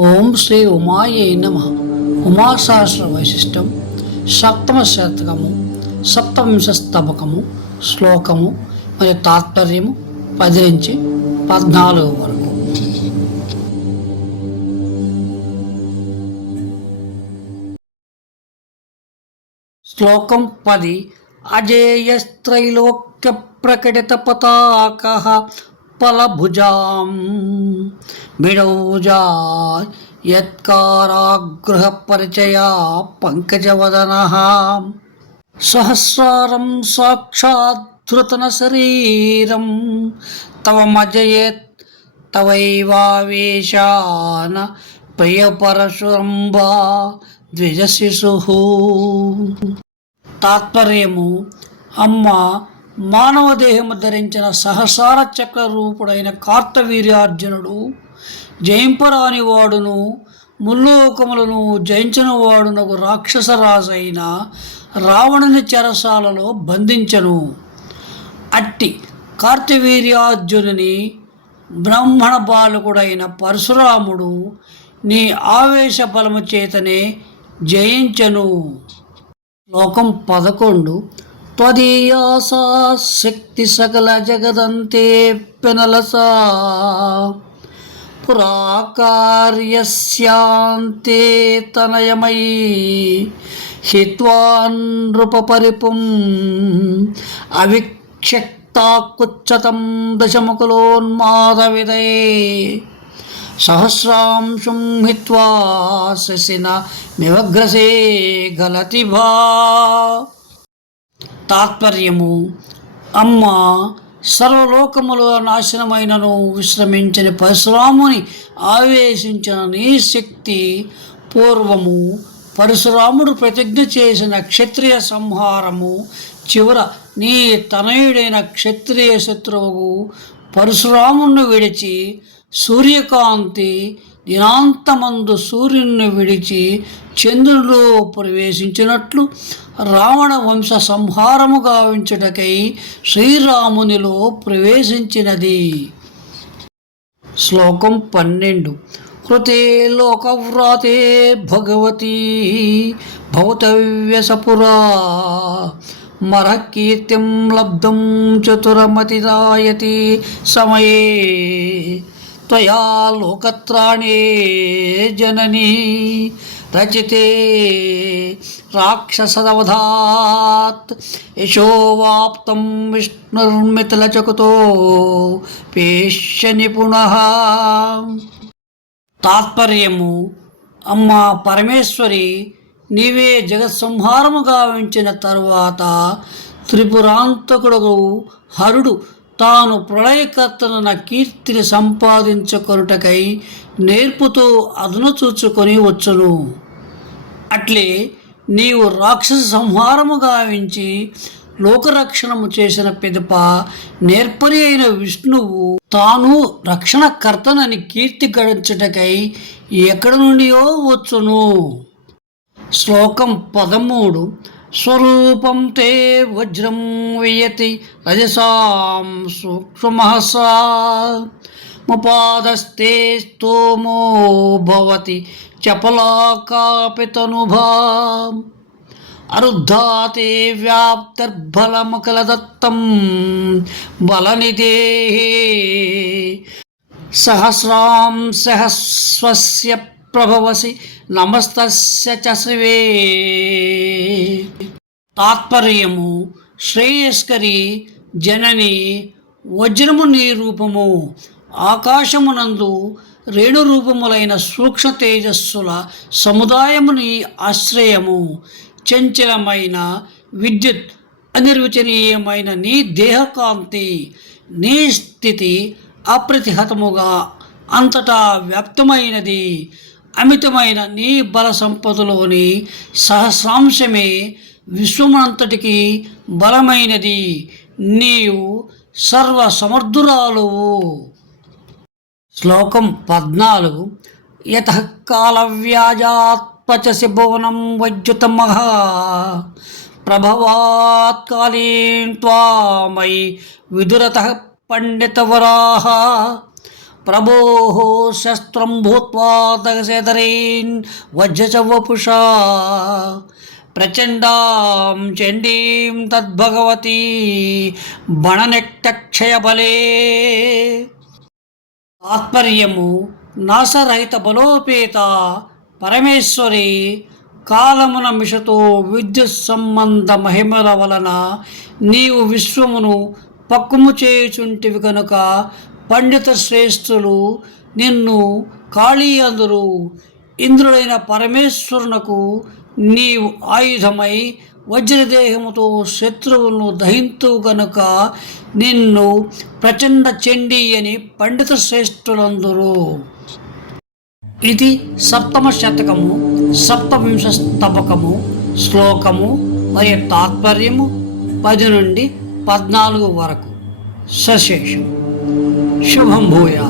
ఓం శ్రీ ఉమాయే నమ. ఉమాసహస్ర వైశిష్టం. సప్తమ శతకము సప్తవింశ స్తబకము శ్లోకము మరియు తాత్పర్యము పది నుంచి పద్నాలుగు వరకు. శ్లోకం పది. అజేయస్త్రైలోక్య ప్రకటిత పతాక. ఫలభుజాం బిడౌజా యత్కారాగృహ పరిచయా పంకజవదన సహస్రారం సాక్షాద్ధృతన శరీరం తవ మజయేత్ తవైవావేశాన ప్రియపరశురంబా ద్విజశిశు తాత్పర్యము అమ్మ మానవ దేహము ధరించిన సహసార చక్ర రూపుడైన కార్తవీర్యార్జునుడు జయింపరాని వాడును ముల్లోకములను జయించిన వాడునకు రాక్షసరాజైన రావణుని చెరసాలలో బంధించను. అట్టి కార్తవీర్యార్జునుని బ్రాహ్మణ బాలకుడైన పరశురాముడు నీ ఆవేశ బలము చేతనే జయించను. లోకం పదకొండు. త్వదీయాసా శక్తి సకల జగదంతే పెనలసా. పురాకార్యస్యాంతే తనయమయీ హిత్వాన్పరిపుం అవిక్షక్తాకుచ్చతం దశముకులోన్మాదవిదే సహస్రాంశం హిత్వా శశిన మివగ్రసే గలతి భా తాత్పర్యము. అమ్మ సర్వలోకములో నాశనమైనను విశ్రమించని పరశురాముని ఆవేశించిన నీ శక్తి పూర్వము పరశురాముడు ప్రతిజ్ఞ చేసిన క్షత్రియ సంహారము చివర నీ తనయుడైన క్షత్రియ శత్రువు పరశురామును విడిచి సూర్యకాంతి దినాంతమందు సూర్యుని విడిచి చంద్రుడు ప్రవేశించినట్లు రావణ వంశ సంహారము గావించుటకై శ్రీరామునిలో ప్రవేశించినది. శ్లోకం పన్నెండు. కృతే లోకవ్రాతే భగవతీ భౌతవ్యసపురా మరకీర్తిం లబ్ధం చతురమతిదాయతి సమయే త్వయా లోకత్రాణే జననీ రచితే రాక్షసదవధాత్. యశోవాప్తం విష్ణుర్మిథిలచకుతో పేష్య నిపుణః తాత్పర్యము అమ్మ పరమేశ్వరి నీవే జగత్సంహారము గావించిన తరువాత త్రిపురాంతకుడు హరుడు తాను ప్రళయకర్తన కీర్తిని సంపాదించుకొనుటకై నేర్పుతో అదును చూచుకొని వచ్చును. అట్లే నీవు రాక్షస సంహారము గావించి లోకరక్షణము చేసిన పిదప నేర్పరి అయిన విష్ణువు తాను రక్షణకర్తనని కీర్తి గడించుటకై ఎక్కడి నుండియో వచ్చును. శ్లోకం పదమూడు स्वरूपं ते वज्रं वियति रजसां सूक्ष्म मुदस्ते स्तोमो भवति चपलाकापितनुभा। अरुद्धा ते व्याप्तर्बलमकलदत्तं बल सहस्रां सहस्वस्य प्रभवसि नमस्तस्य च शिवे తాత్పర్యము శ్రేయస్కరి జనని వజ్రము నీ రూపము. ఆకాశమునందు రేణు రూపములైన సూక్ష్మ తేజస్సుల సముదాయముని ఆశ్రయము. చంచలమైన విద్యుత్ అనిర్వచనీయమైన నీ దేహకాంతి నీ స్థితి అప్రతిహతముగా అంతటా వ్యాప్తమైనది. అమితమైన నీ బల సంపదలోని సహస్రాంశమే విశ్వమంతటికి బలమైనది. నీవు సర్వ సమర్థురాలువు శ్లోకం పద్నాలుగు. యత కాలవ్యాజాత్పచసి భువనం వజ్యుతమహ ప్రభవాత్కాళీం త్వామయి విదురత పండితవరాహ ప్రభో శస్త్రం భూత్వా తగసేతరీన్ వజ్ర వపుషా. ప్రచండాం చండీం తద్భగవతి బణనెట్టక్షయబలే తాత్పర్యము నాసరహిత బలోపేత పరమేశ్వరి కాలమున మిషతో విద్యుత్ సంబంధ మహిమల వలన నీవు విశ్వమును పక్కుము చేయుచుంటివి కనుక పండిత శ్రేష్ఠులు నిన్ను కాళీ అందురు. ఇంద్రుడైన పరమేశ్వరునకు నీవు ఆయుధమై వజ్రదేహముతో శత్రువులను దహింతు గనుక నిన్ను ప్రచండ చెండి అని పండిత శ్రేష్ఠులందరూ. ఇది సప్తమ శతకము సప్తవింశ స్తబకము శ్లోకము మరియు తాత్పర్యము పది నుండి పద్నాలుగు వరకు. సశేషం. శుభం భూయా.